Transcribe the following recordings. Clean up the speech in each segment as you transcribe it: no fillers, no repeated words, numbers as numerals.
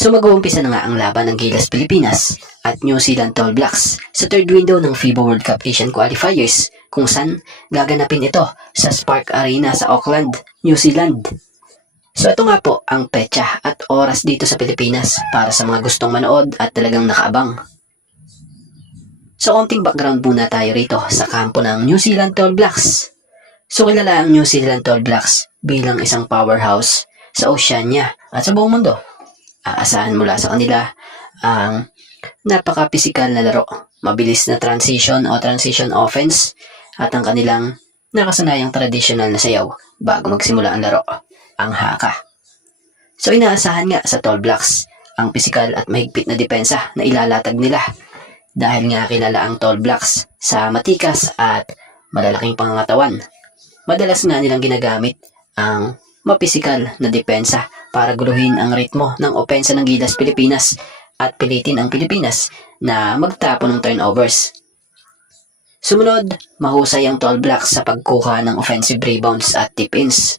So mag-uumpisa na nga ang laban ng Gilas Pilipinas at New Zealand Tall Blacks sa third window ng FIBA World Cup Asian Qualifiers kung saan gaganapin ito sa Spark Arena sa Auckland, New Zealand. So ito nga po ang petsa at oras dito sa Pilipinas para sa mga gustong manood at talagang nakaabang. So konting background muna tayo rito sa kampo ng New Zealand Tall Blacks. So kilala ang New Zealand Tall Blacks bilang isang powerhouse sa Oceania at sa buong mundo. Aasahan mula sa kanila ang napaka-pisikal na laro, mabilis na transition o transition offense at ang kanilang nakasanayang traditional na sayaw bago magsimula ang laro, ang haka. So inaasahan nga sa Tall Blacks ang pisikal at mahigpit na depensa na ilalatag nila dahil nga kilala ang Tall Blacks sa matikas at malalaking pangangatawan. Madalas nga nilang ginagamit ang mapisikal na depensa para guluhin ang ritmo ng opensa ng Gilas Pilipinas at pilitin ang Pilipinas na magtapo ng turnovers. Sumunod, mahusay ang Tall Blacks sa pagkuha ng offensive rebounds at tip-ins.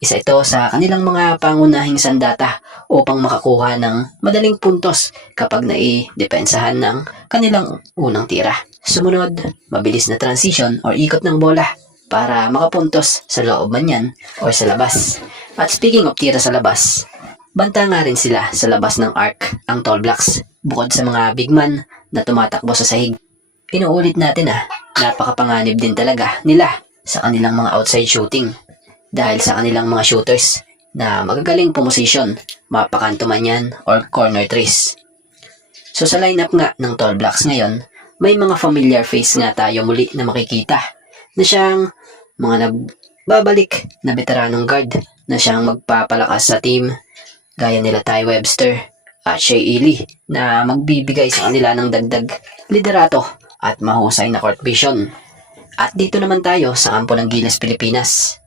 Isa ito sa kanilang mga pangunahing sandata upang makakuha ng madaling puntos kapag naidepensahan ng kanilang unang tira. Sumunod, mabilis na transition o ikot ng bola para makapuntos sa loob man yan o sa labas. At speaking of tira sa labas, banta nga rin sila sa labas ng arc ang Tall Blacks bukod sa mga big man na tumatakbo sa sahig. Inuulit natin napakapanganib din talaga nila sa kanilang mga outside shooting dahil sa kanilang mga shooters na magagaling pumosisyon, mapakanto man yan or corner threes. So sa lineup nga ng Tall Blacks ngayon, may mga familiar face nga tayo muli na makikita na siyang mga nagbabalik na veteranong guard na siyang magpapalakas sa team gaya nila Ty Webster at Shea Ely na magbibigay sa kanila ng dagdag liderato at mahusay na court vision. At dito naman tayo sa kampo ng Gilas Pilipinas.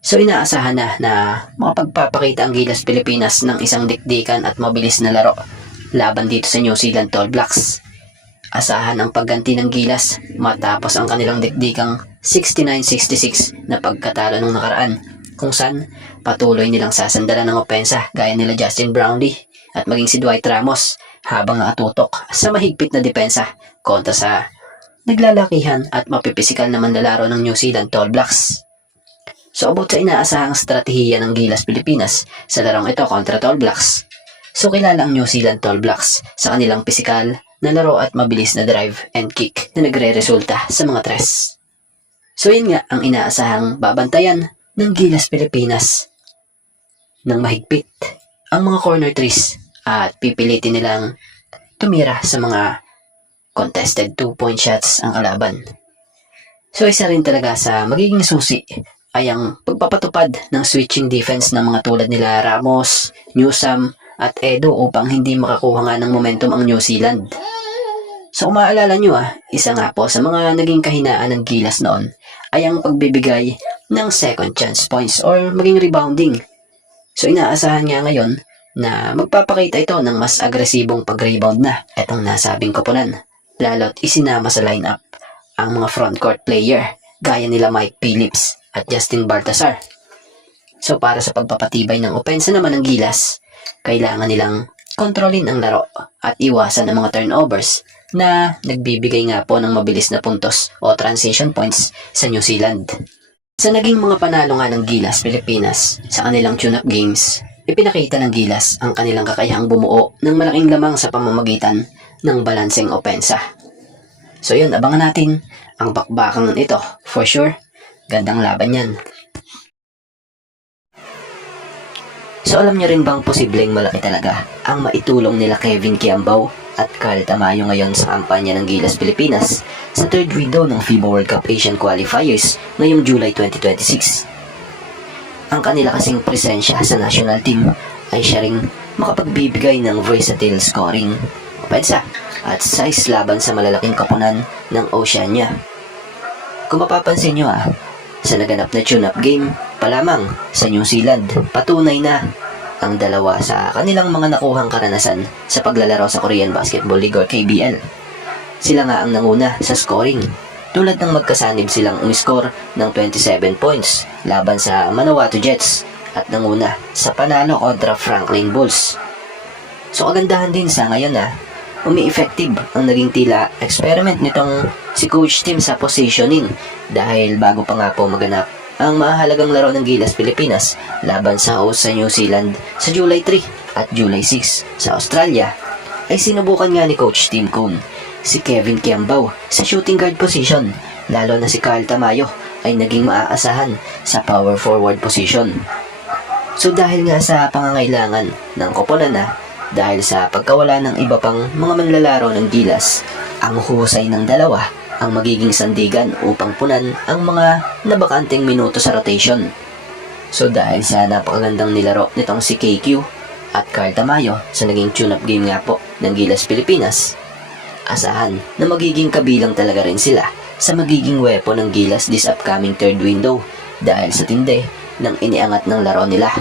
So inaasahan na makapagpapakita ang Gilas Pilipinas ng isang dikdikan at mabilis na laro laban dito sa New Zealand Tall Blacks. Asahan ang pagganti ng Gilas matapos ang kanilang dikdikang 69-66 na pagkatalo nung nakaraan kung saan patuloy nilang sasandalan ng opensa gaya nila Justin Brownlee at maging si Dwight Ramos habang nakatutok sa mahigpit na depensa kontra sa naglalakihan at mapipisikal na manlalaro ng New Zealand Tall Blacks. So about sa inaasahang strategiya ng Gilas Pilipinas sa larong ito kontra Tall Blacks. So kilala ang New Zealand Tall Blacks sa kanilang pisikal na laro at mabilis na drive and kick na nagre-resulta sa mga tres. So yun nga ang inaasahang babantayan ng Gilas Pilipinas ng mahigpit ang mga corner threes at pipilitin nilang tumira sa mga contested 2-point shots ang kalaban. So isa rin talaga sa magiging susi ay ang pagpapatupad ng switching defense ng mga tulad nila Ramos, Newsam at Edo upang hindi makakuha nga ng momentum ang New Zealand. So kung maalala nyo isa nga po sa mga naging kahinaan ng Gilas noon ay ang pagbibigay ng second chance points or maging rebounding. So inaasahan nga ngayon na magpapakita ito ng mas agresibong pag-rebound na itong nasabing koponan. Lalo't isinama sa lineup ang mga frontcourt player gaya nila Mike Phillips at Justin Baltazar. So para sa pagpapatibay ng opensa naman ng Gilas, kailangan nilang kontrolin ang laro at iwasan ang mga turnovers na nagbibigay nga po ng mabilis na puntos o transition points sa New Zealand. Sa naging mga panalo nga ng Gilas Pilipinas sa kanilang tune-up games, ipinakita ng Gilas ang kanilang kakayahang bumuo ng malaking lamang sa pamamagitan ng balanseng opensa. So yun, abangan natin ang bakbakan ito. For sure, gandang laban yan. So alam nyo rin bang posibleng malaki talaga ang maitulong nila Kevin Kiambao at Carl Tamayo ngayon sa kampanya ng Gilas Pilipinas sa third window ng FIBA World Cup Asian Qualifiers ngayong July 2026. Ang kanila kasing presensya sa national team ay siya ring makapagbibigay ng versatile scoring, opensa at size laban sa malalaking koponan ng Oceania. Kung mapapansin nyo sa naganap na tune-up game pa lamang sa New Zealand, patunay na ang dalawa sa kanilang mga nakuhang karanasan sa paglalaro sa Korean Basketball League or KBL. Sila nga ang nanguna sa scoring, tulad ng magkasanib silang umiscore ng 27 points laban sa Manawato Jets at nanguna sa panalo kontra Franklin Bulls. So kagandahan din sa ngayon na umi-effective ang naging tila experiment nitong si Coach Tim sa positioning dahil bago pa nga po maganap ang mahalagang laro ng Gilas Pilipinas laban sa host sa New Zealand sa July 3 at July 6 sa Australia ay sinubukan nga ni Coach Tim Cone si Kevin Kiambao sa shooting guard position, lalo na si Carl Tamayo ay naging maaasahan sa power forward position. So dahil nga sa pangangailangan ng koponan na dahil sa pagkawala ng iba pang mga manlalaro ng Gilas, ang husay ng dalawa ang magiging sandigan upang punan ang mga nabakanteng minuto sa rotation. So dahil sa napakagandang nilaro nitong si KQ at Carl Tamayo sa naging tune-up game nga po ng Gilas Pilipinas, asahan na magiging kabilang talaga rin sila sa magiging weapon ng Gilas this upcoming third window dahil sa tindi ng iniangat ng laro nila.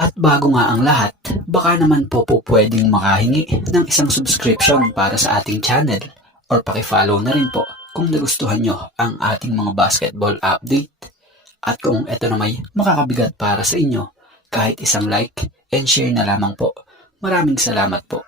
At bago nga ang lahat, baka naman po pwedeng makahingi ng isang subscription para sa ating channel or pakifollow na rin po kung nagustuhan nyo ang ating mga basketball update. At kung ito na may makakabigat para sa inyo, kahit isang like and share na lamang po. Maraming salamat po.